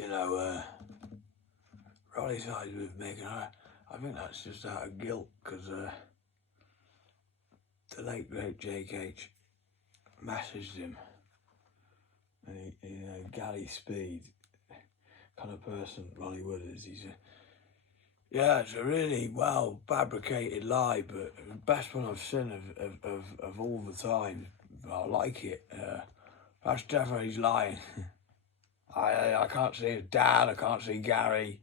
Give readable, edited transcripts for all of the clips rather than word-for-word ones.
you know, Ronnie sides with Mick, and I think that's just out of guilt, because the late great Jake H messaged him, and he, you know, Gary Speed, kind of person Ronnie Wood is, he's a, yeah, it's a really well fabricated lie, but the best one I've seen of all the time. I like it. That's definitely he's lying. I can't see his dad, I can't see Gary.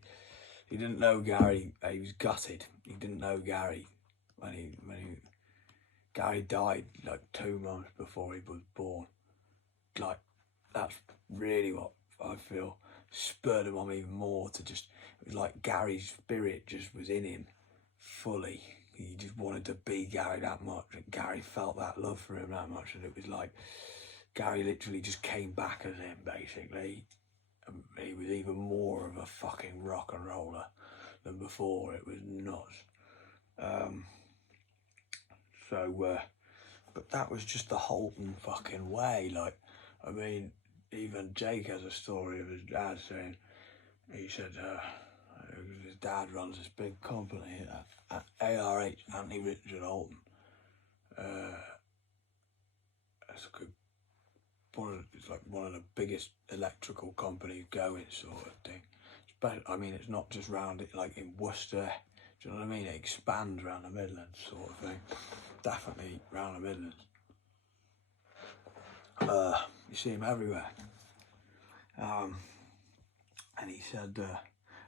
He didn't know Gary. He was gutted. He didn't know Gary when Gary died like 2 months before he was born. Like, that's really what I feel spurred him on even more to just, it was like Gary's spirit just was in him fully. He just wanted to be Gary that much, and Gary felt that love for him that much, and it was like Gary literally just came back as him, basically. He was even more of a fucking rock and roller than before. It was nuts. But that was just the Holton fucking way. Like, I mean, even Jake has a story of his dad saying, he said his dad runs this big company at ARH, Anthony Richard Holton. It's like one of the biggest electrical companies going, sort of thing. I mean, it's not just round it, like in Worcester, do you know what I mean? It expands around the Midlands, sort of thing. Definitely around the Midlands. You see him everywhere. And he said,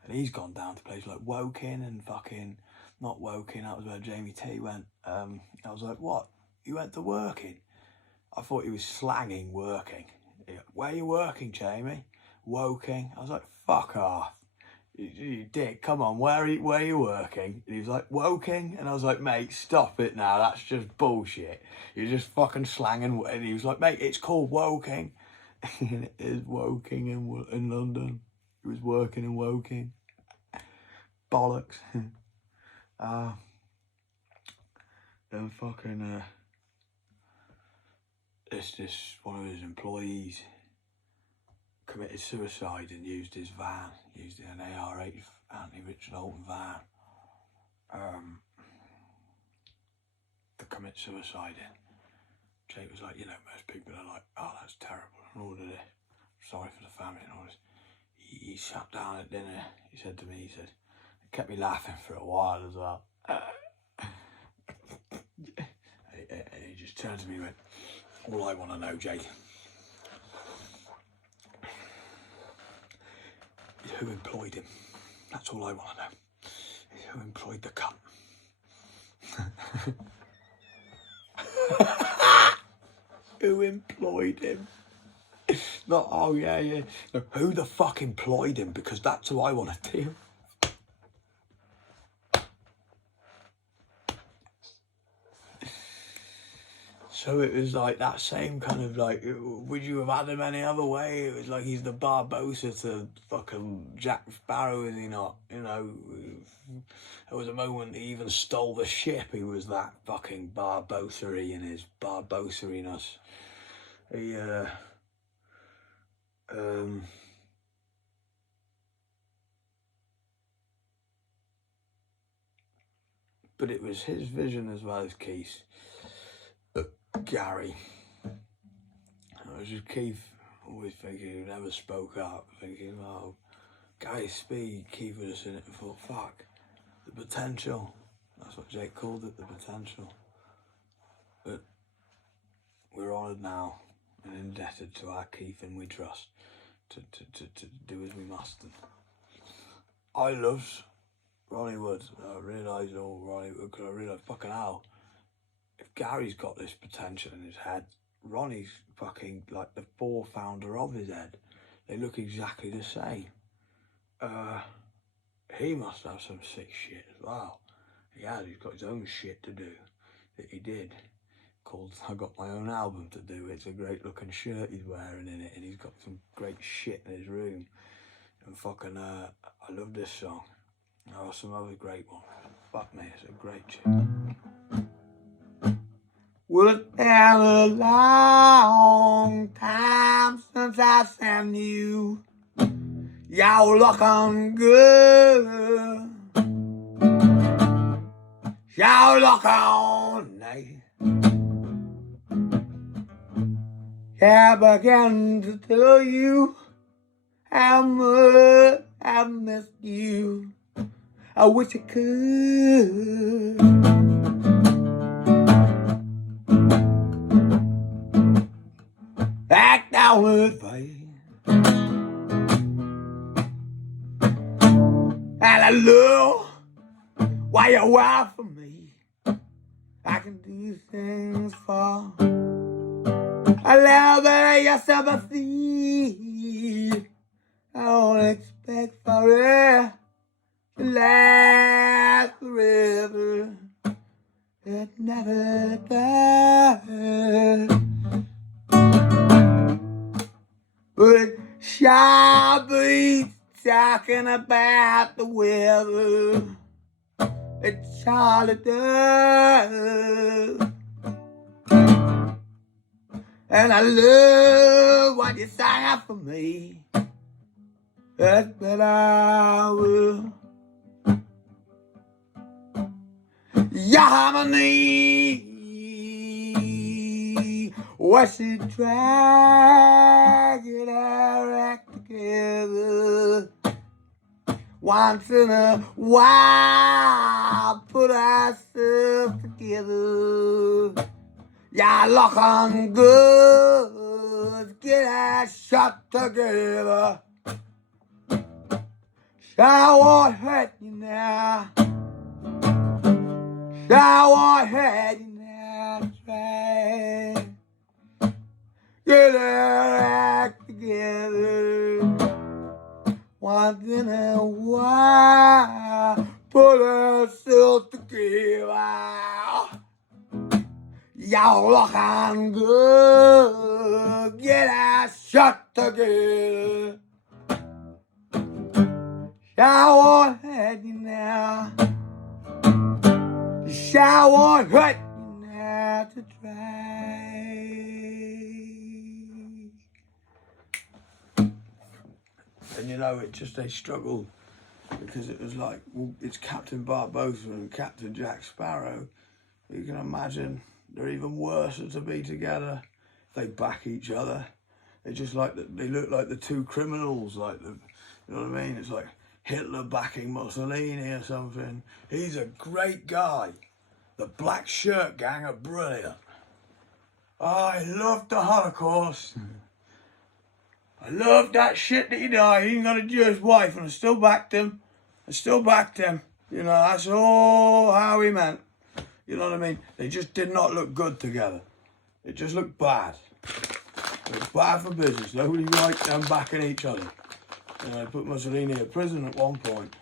and he's gone down to places like Woking and fucking, not Woking, that was where Jamie T went. I was like, what? You went to Woking? I thought he was slanging working. Where are you working, Jamie? Woking. I was like, fuck off. You dick, come on, where are you working? And he was like, Woking. And I was like, mate, stop it now, that's just bullshit. You're just fucking slanging. And he was like, mate, it's called Woking. And it is Woking in London. He was working in Woking. Bollocks. Then fucking, this one of his employees committed suicide and used his van, used an ARH, Anthony Richard Holton van, to commit suicide in. Jake was like, you know, most people are like, oh, that's terrible, and all of this, sorry for the family and all this. He sat down at dinner, he said to me, he said, it kept me laughing for a while as well. And he just turned to me and went, all I want to know, Jake, is who employed him. That's all I want to know. Is who employed the cunt. Who employed him? Not, oh yeah. No, who the fuck employed him? Because that's who I want to deal. So it was like that same kind of like, would you have had him any other way? It was like he's the Barbossa to fucking Jack Sparrow, is he not? You know, there was a moment he even stole the ship. He was that fucking Barbossa-y in his Barbossa-iness. He, but it was his vision as well as Keith's. Gary. I was just Keith always thinking he never spoke up, thinking, oh, Gary Speed, Keith would have seen it and thought, fuck, the potential. That's what Jake called it, the potential. But we're honoured now and indebted to our Keith, and we trust to do as we must. And I loved Ronnie Wood. I realised all Ronnie Wood, because I realised, fucking hell, if Gary's got this potential in his head, Ronnie's fucking like the founder of his head. They look exactly the same. He must have some sick shit as well. He has, he's got his own shit to do that he did. Called I Got My Own Album to Do. It's a great looking shirt he's wearing in it, and he's got some great shit in his room. And fucking, I love this song. There are some other great ones. Fuck me, it's a great tune. Well, it's been a long time since I seen you. You're looking good. You're looking nice. I began to tell you how much I missed you. I wish I could. Act out with faith. And I love why you are for me. I can do things for. I love your sympathy. I don't expect for it to last forever. It never does. But shall be talking about the weather. It's all it does. And I love what you sang out for me. That's what I will. Your harmony was to drag it our act together. Once in a while, put ourselves together. Yeah, looking good. Get our shot together. I won't hurt you now. I won't hurt you now. Try. Get our act together. Once in a while, put ourselves together. Y'all looking good. Get our shot together. I won't hurt you now. I won't hurt you now to try. And you know, it just, they struggled because it was like, well, it's Captain Barbossa and Captain Jack Sparrow. You can imagine they're even worse to be together. They back each other. They're just like, they look like the two criminals, like the, you know what I mean? It's like Hitler backing Mussolini or something. He's a great guy. The Black Shirt Gang are brilliant. I loved the Holocaust. I loved that shit that he died. He even got a Jewish wife and I still backed him. You know, that's all how he meant. You know what I mean? They just did not look good together. It just looked bad. It was bad for business. Nobody liked them backing each other. You know, they put Mussolini in prison at one point.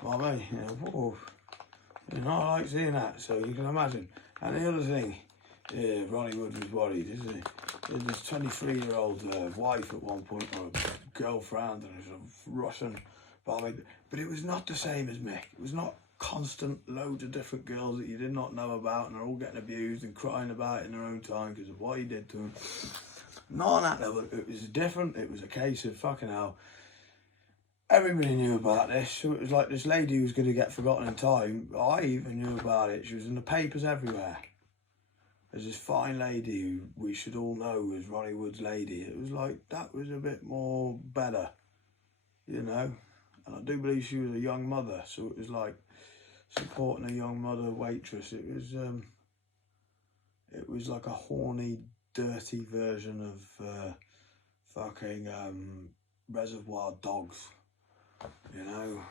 Well, I mean, you know, whoa. You know, I like seeing that, so you can imagine. And the other thing, yeah, Ronnie Wood was worried, isn't he? This 23-year-old wife at one point, or girlfriend, and it was a Russian bombing. But it was not the same as Mick. It was not constant loads of different girls that you did not know about, and they're all getting abused and crying about it in their own time because of what he did to them. Not on that level. It was different. It was a case of fucking hell. Everybody knew about this, so it was like this lady who was going to get forgotten in time. I even knew about it. She was in the papers everywhere. There's this fine lady who we should all know was Ronnie Wood's lady. It was like, that was a bit more better, you know? And I do believe she was a young mother, so it was like supporting a young mother waitress. It was like a horny, dirty version of fucking Reservoir Dogs. You know,